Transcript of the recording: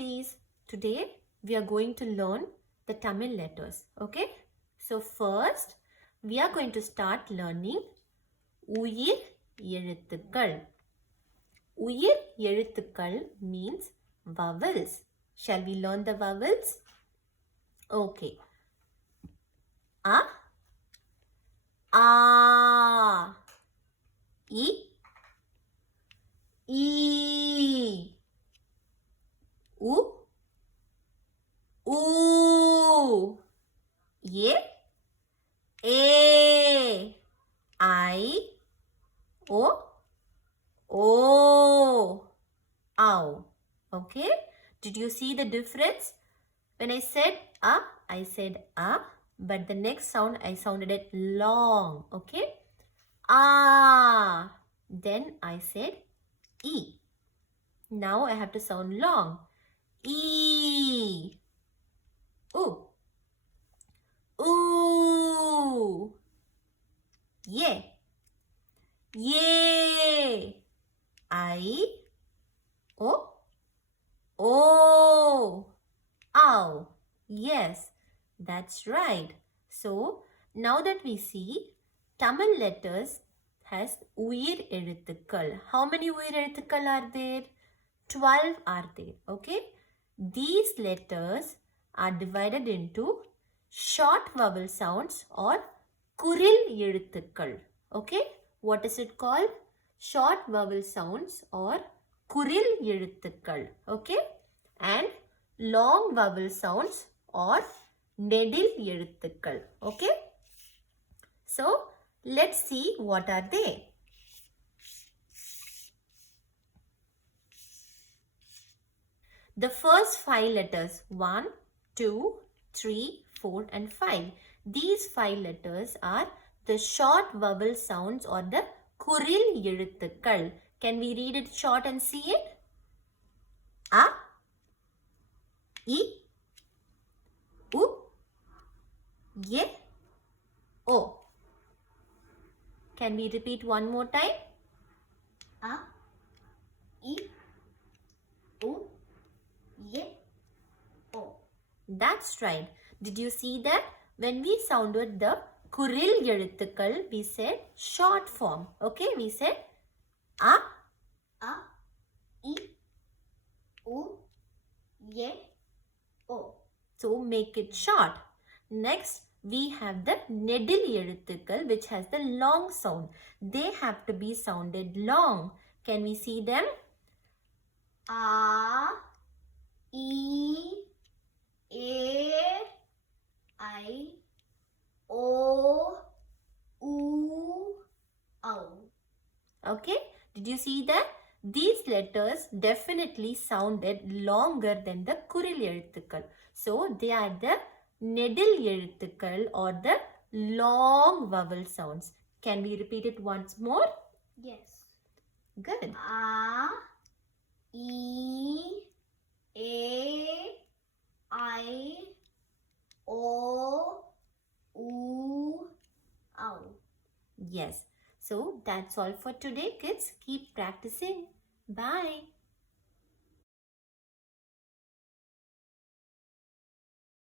cuties. Today we are going to learn the Tamil letters. Okay. So first we are going to start learning Uyir Ezuthukal. Uyir Ezuthukal means vowels. Shall we learn the vowels? Okay. A, A, E, E, U, U, Ye, A, I, O, O, Ow. Okay. Did you see the difference? When I said a, I said a, but the next sound I sounded it long. Okay. Ah. Then I said E. Now I have to sound long. E. Ooh. Ooh. Yeah. Yeah. I. O. O. Ow. Yes, that's right. So, now that we see Tamil letters has Uyir Ezuthukal. How many Uyir Ezuthukal are there? 12 are there. Okay. These letters are divided into short vowel sounds or Kuril Ezuthukal. Okay. What is it called? Short vowel sounds or Kuril Ezuthukal. Okay. And long vowel sounds or Nedil Ezuthukal. Okay. So, let's see what are they. The first 5 letters 1, 2, 3, 4 and 5. These 5 letters are the short vowel sounds or the Kuril Ezuthukal. Can we read it short and see it? A, E, U, Ye, O. Can we repeat one more time? A, E, U, Ye, O. That's right. Did you see that? When we sounded the Kuril Ezuthukal, we said short form. Okay, we said A, E, U, Ye, O. So make it short. Next, we have the Nedil Ezuthukal, which has the long sound. They have to be sounded long. Can we see them? A, E, A, I, O, U, O. Okay, did you see that? These letters definitely sounded longer than the Kuril Ezuthukal. So, they are the Nedil Ezuthukal or the long vowel sounds. Can we repeat it once more? Yes. Good. A, E, A, I, O, U, O. Yes. So, that's all for today, kids. Keep practicing. Bye.